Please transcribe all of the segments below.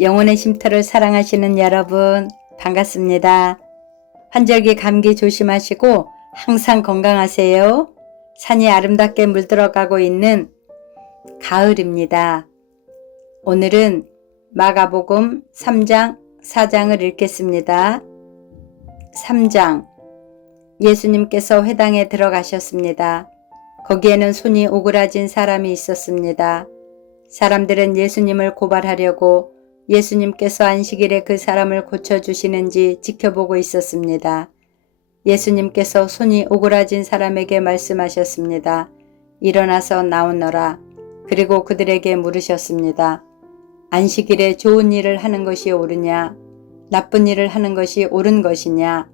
영혼의 쉼터를 사랑하시는 여러분 반갑습니다. 환절기 감기 조심하시고 항상 건강하세요. 산이 아름답게 물들어가고 있는 가을입니다. 오늘은 마가복음 3장 4장을 읽겠습니다. 3장 예수님께서 회당에 들어가셨습니다. 거기에는 손이 오그라진 사람이 있었습니다. 사람들은 예수님을 고발하려고 예수님께서 안식일에 그 사람을 고쳐주시는지 지켜보고 있었습니다. 예수님께서 손이 오그라진 사람에게 말씀하셨습니다. 일어나서 나오너라. 그리고 그들에게 물으셨습니다. 안식일에 좋은 일을 하는 것이 옳으냐? 나쁜 일을 하는 것이 옳은 것이냐?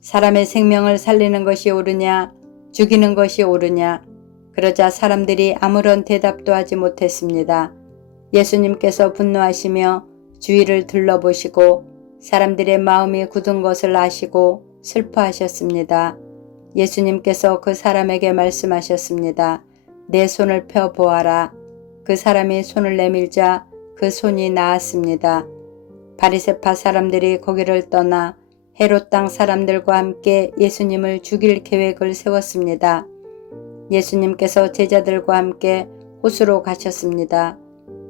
사람의 생명을 살리는 것이 옳으냐? 죽이는 것이 옳으냐? 그러자 사람들이 아무런 대답도 하지 못했습니다. 예수님께서 분노하시며 주위를 둘러보시고 사람들의 마음이 굳은 것을 아시고 슬퍼하셨습니다. 예수님께서 그 사람에게 말씀하셨습니다. 내 손을 펴 보아라. 그 사람이 손을 내밀자 그 손이 나았습니다. 바리새파 사람들이 거기를 떠나 헤롯 땅 사람들과 함께 예수님을 죽일 계획을 세웠습니다. 예수님께서 제자들과 함께 호수로 가셨습니다.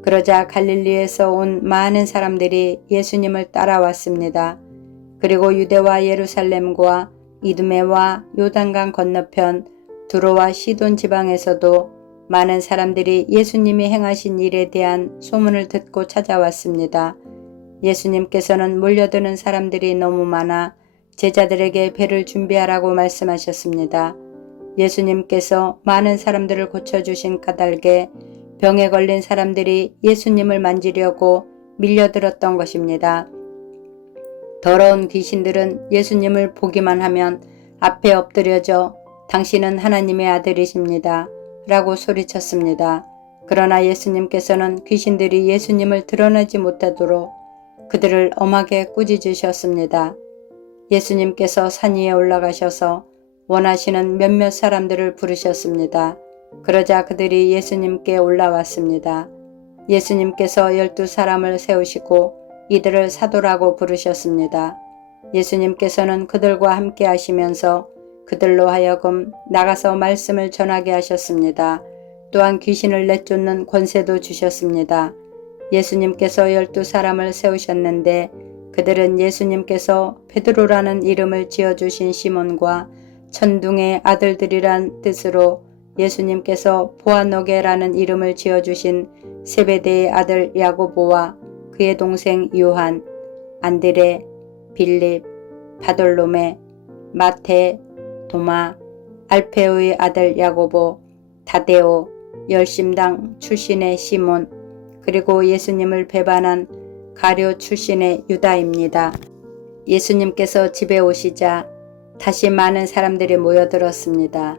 그러자 갈릴리에서 온 많은 사람들이 예수님을 따라왔습니다. 그리고 유대와 예루살렘과 이두메와 요단강 건너편 두로와 시돈 지방에서도 많은 사람들이 예수님이 행하신 일에 대한 소문을 듣고 찾아왔습니다. 예수님께서는 몰려드는 사람들이 너무 많아 제자들에게 배를 준비하라고 말씀하셨습니다. 예수님께서 많은 사람들을 고쳐주신 까닭에 병에 걸린 사람들이 예수님을 만지려고 밀려들었던 것입니다. 더러운 귀신들은 예수님을 보기만 하면 앞에 엎드려져 당신은 하나님의 아들이십니다. 라고 소리쳤습니다. 그러나 예수님께서는 귀신들이 예수님을 드러내지 못하도록 그들을 엄하게 꾸짖으셨습니다. 예수님께서 산 위에 올라가셔서 원하시는 몇몇 사람들을 부르셨습니다. 그러자 그들이 예수님께 올라왔습니다. 예수님께서 12사람을 세우시고 이들을 사도라고 부르셨습니다. 예수님께서는 그들과 함께 하시면서 그들로 하여금 나가서 말씀을 전하게 하셨습니다. 또한 귀신을 내쫓는 권세도 주셨습니다. 예수님께서 12사람을 세우셨는데 그들은 예수님께서 베드로라는 이름을 지어주신 시몬과 천둥의 아들들이란 뜻으로 예수님께서 보아노게라는 이름을 지어주신 세베대의 아들 야고보와 그의 동생 요한, 안드레, 빌립, 바돌로메, 마테, 도마, 알페오의 아들 야고보, 다데오, 열심당 출신의 시몬, 그리고 예수님을 배반한 가룟 출신의 유다입니다. 예수님께서 집에 오시자 다시 많은 사람들이 모여들었습니다.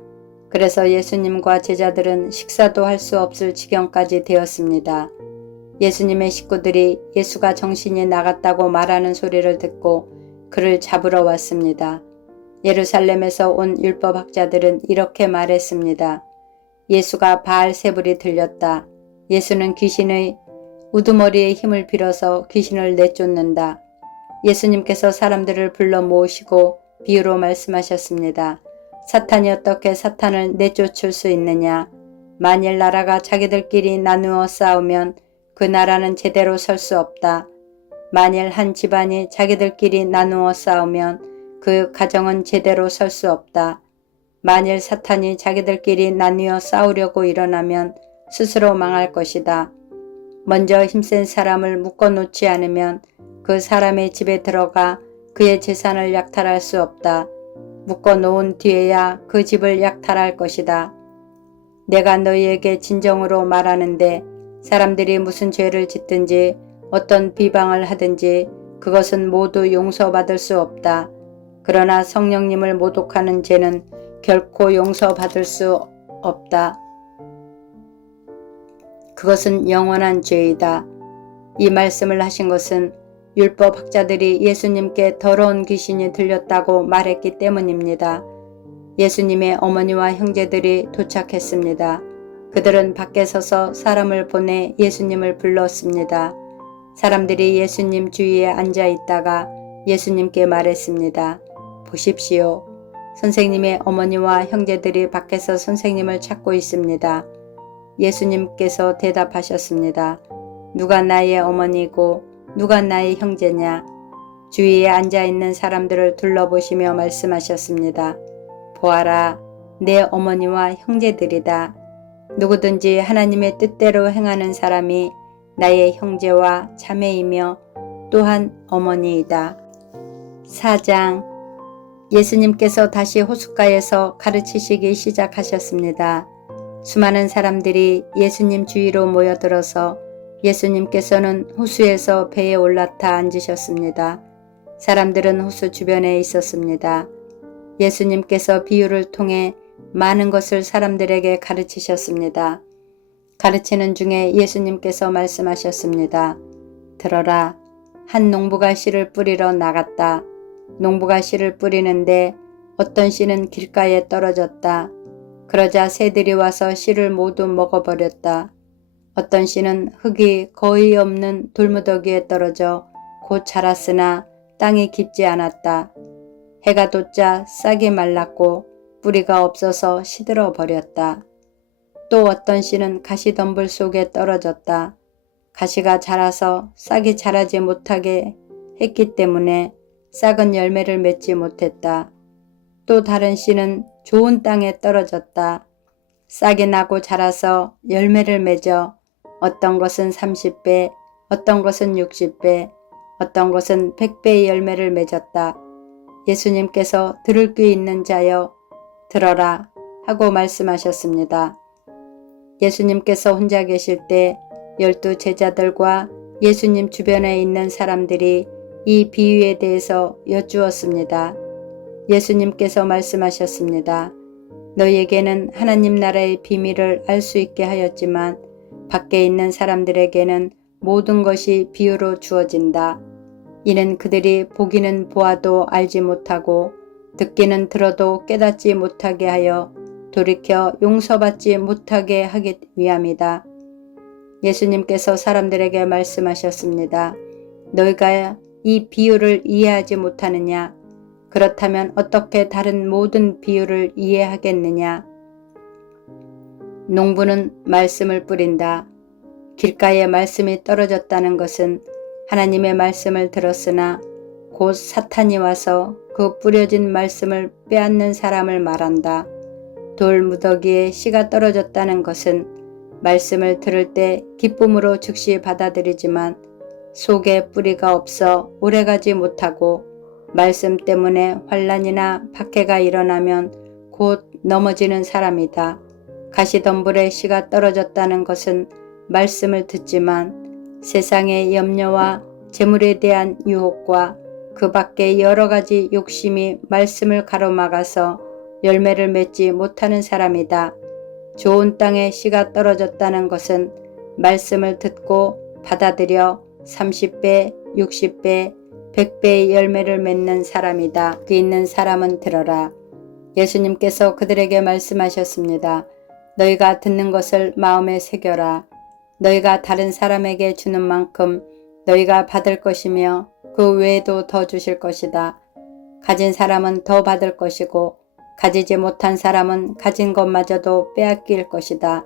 그래서 예수님과 제자들은 식사도 할 수 없을 지경까지 되었습니다. 예수님의 식구들이 예수가 정신이 나갔다고 말하는 소리를 듣고 그를 잡으러 왔습니다. 예루살렘에서 온 율법학자들은 이렇게 말했습니다. 예수가 바알세불이 들렸다. 예수는 귀신의 우두머리의 힘을 빌어서 귀신을 내쫓는다. 예수님께서 사람들을 불러 모으시고 비유로 말씀하셨습니다. 사탄이 어떻게 사탄을 내쫓을 수 있느냐? 만일 나라가 자기들끼리 나누어 싸우면 그 나라는 제대로 설 수 없다. 만일 한 집안이 자기들끼리 나누어 싸우면 그 가정은 제대로 설 수 없다. 만일 사탄이 자기들끼리 나누어 싸우려고 일어나면 스스로 망할 것이다. 먼저 힘센 사람을 묶어놓지 않으면 그 사람의 집에 들어가 그의 재산을 약탈할 수 없다. 묶어놓은 뒤에야 그 집을 약탈할 것이다. 내가 너희에게 진정으로 말하는데 사람들이 무슨 죄를 짓든지 어떤 비방을 하든지 그것은 모두 용서받을 수 없다. 그러나 성령님을 모독하는 죄는 결코 용서받을 수 없다. 그것은 영원한 죄이다. 이 말씀을 하신 것은 율법학자들이 예수님께 더러운 귀신이 들렸다고 말했기 때문입니다. 예수님의 어머니와 형제들이 도착했습니다. 그들은 밖에 서서 사람을 보내 예수님을 불렀습니다. 사람들이 예수님 주위에 앉아 있다가 예수님께 말했습니다. 보십시오. 선생님의 어머니와 형제들이 밖에서 선생님을 찾고 있습니다. 예수님께서 대답하셨습니다. 누가 나의 어머니고 누가 나의 형제냐? 주위에 앉아 있는 사람들을 둘러보시며 말씀하셨습니다. 보아라, 내 어머니와 형제들이다. 누구든지 하나님의 뜻대로 행하는 사람이 나의 형제와 자매이며 또한 어머니이다. 4장. 예수님께서 다시 호숫가에서 가르치시기 시작하셨습니다. 수많은 사람들이 예수님 주위로 모여들어서 예수님께서는 호수에서 배에 올라타 앉으셨습니다. 사람들은 호수 주변에 있었습니다. 예수님께서 비유를 통해 많은 것을 사람들에게 가르치셨습니다. 가르치는 중에 예수님께서 말씀하셨습니다. 들어라. 한 농부가 씨를 뿌리러 나갔다. 농부가 씨를 뿌리는데 어떤 씨는 길가에 떨어졌다. 그러자 새들이 와서 씨를 모두 먹어버렸다. 어떤 씨는 흙이 거의 없는 돌무더기에 떨어져 곧 자랐으나 땅이 깊지 않았다. 해가 돋자 싹이 말랐고 뿌리가 없어서 시들어 버렸다. 또 어떤 씨는 가시덤불 속에 떨어졌다. 가시가 자라서 싹이 자라지 못하게 했기 때문에 싹은 열매를 맺지 못했다. 또 다른 씨는 좋은 땅에 떨어졌다. 싹이 나고 자라서 열매를 맺어 어떤 것은 30배, 어떤 것은 60배, 어떤 것은 100배의 열매를 맺었다. 예수님께서 들을 귀 있는 자여 들어라 하고 말씀하셨습니다. 예수님께서 혼자 계실 때 12 제자들과 예수님 주변에 있는 사람들이 이 비유에 대해서 여쭈었습니다. 예수님께서 말씀하셨습니다. 너희에게는 하나님 나라의 비밀을 알 수 있게 하였지만 밖에 있는 사람들에게는 모든 것이 비유로 주어진다. 이는 그들이 보기는 보아도 알지 못하고 듣기는 들어도 깨닫지 못하게 하여 돌이켜 용서받지 못하게 하기 위함이다. 예수님께서 사람들에게 말씀하셨습니다. 너희가 이 비유를 이해하지 못하느냐? 그렇다면 어떻게 다른 모든 비유를 이해하겠느냐? 농부는 말씀을 뿌린다. 길가에 말씀이 떨어졌다는 것은 하나님의 말씀을 들었으나 곧 사탄이 와서 그 뿌려진 말씀을 빼앗는 사람을 말한다. 돌 무더기에 씨가 떨어졌다는 것은 말씀을 들을 때 기쁨으로 즉시 받아들이지만 속에 뿌리가 없어 오래가지 못하고 말씀 때문에 환난이나 박해가 일어나면 곧 넘어지는 사람이다. 가시덤불에 씨가 떨어졌다는 것은 말씀을 듣지만 세상의 염려와 재물에 대한 유혹과 그 밖에 여러 가지 욕심이 말씀을 가로막아서 열매를 맺지 못하는 사람이다. 좋은 땅에 씨가 떨어졌다는 것은 말씀을 듣고 받아들여 30배, 60배, 100배의 열매를 맺는 사람이다. 귀 있는 사람은 들어라. 예수님께서 그들에게 말씀하셨습니다. 너희가 듣는 것을 마음에 새겨라. 너희가 다른 사람에게 주는 만큼 너희가 받을 것이며 그 외에도 더 주실 것이다. 가진 사람은 더 받을 것이고 가지지 못한 사람은 가진 것마저도 빼앗길 것이다.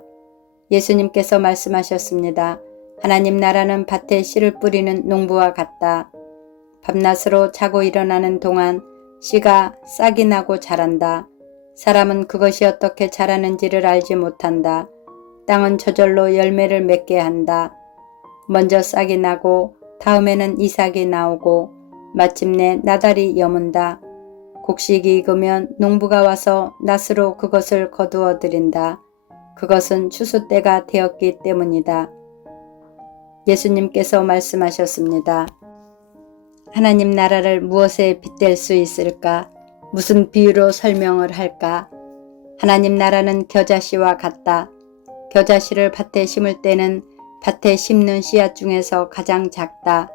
예수님께서 말씀하셨습니다. 하나님 나라는 밭에 씨를 뿌리는 농부와 같다. 밤낮으로 자고 일어나는 동안 씨가 싹이 나고 자란다. 사람은 그것이 어떻게 자라는지를 알지 못한다. 땅은 저절로 열매를 맺게 한다. 먼저 싹이 나고 다음에는 이삭이 나오고 마침내 나달이 여문다. 곡식이 익으면 농부가 와서 낫으로 그것을 거두어 들인다. 그것은 추수 때가 되었기 때문이다. 예수님께서 말씀하셨습니다. 하나님 나라를 무엇에 빗댈 수 있을까? 무슨 비유로 설명을 할까? 하나님 나라는 겨자씨와 같다. 겨자씨를 밭에 심을 때는 밭에 심는 씨앗 중에서 가장 작다.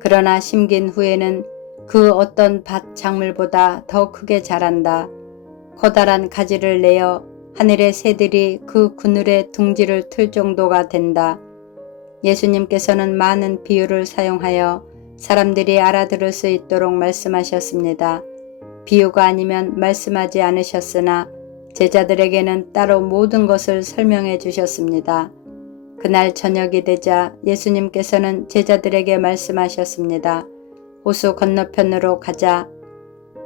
그러나 심긴 후에는 그 어떤 밭 작물보다 더 크게 자란다. 커다란 가지를 내어 하늘의 새들이 그 그늘에 둥지를 틀 정도가 된다. 예수님께서는 많은 비유를 사용하여 사람들이 알아들을 수 있도록 말씀하셨습니다. 비유가 아니면 말씀하지 않으셨으나 제자들에게는 따로 모든 것을 설명해 주셨습니다. 그날 저녁이 되자 예수님께서는 제자들에게 말씀하셨습니다. 호수 건너편으로 가자.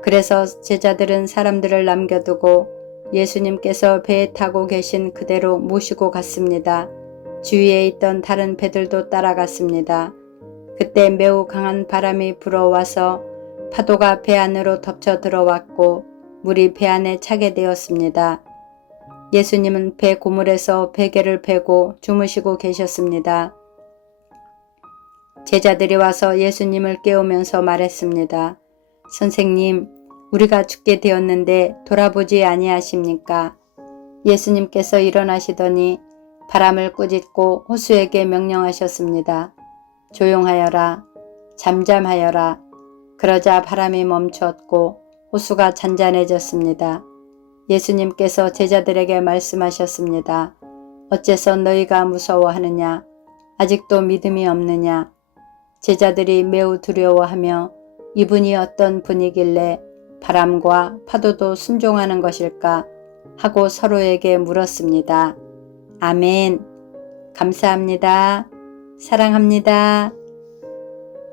그래서 제자들은 사람들을 남겨두고 예수님께서 배에 타고 계신 그대로 모시고 갔습니다. 주위에 있던 다른 배들도 따라갔습니다. 그때 매우 강한 바람이 불어와서 파도가 배 안으로 덮쳐 들어왔고 물이 배 안에 차게 되었습니다. 예수님은 배 고물에서 베개를 베고 주무시고 계셨습니다. 제자들이 와서 예수님을 깨우면서 말했습니다. 선생님, 우리가 죽게 되었는데 돌아보지 아니하십니까? 예수님께서 일어나시더니 바람을 꾸짖고 호수에게 명령하셨습니다. 조용하여라, 잠잠하여라. 그러자 바람이 멈췄고 호수가 잔잔해졌습니다. 예수님께서 제자들에게 말씀하셨습니다. 어째서 너희가 무서워하느냐? 아직도 믿음이 없느냐? 제자들이 매우 두려워하며 이분이 어떤 분이길래 바람과 파도도 순종하는 것일까? 하고 서로에게 물었습니다. 아멘. 감사합니다. 사랑합니다.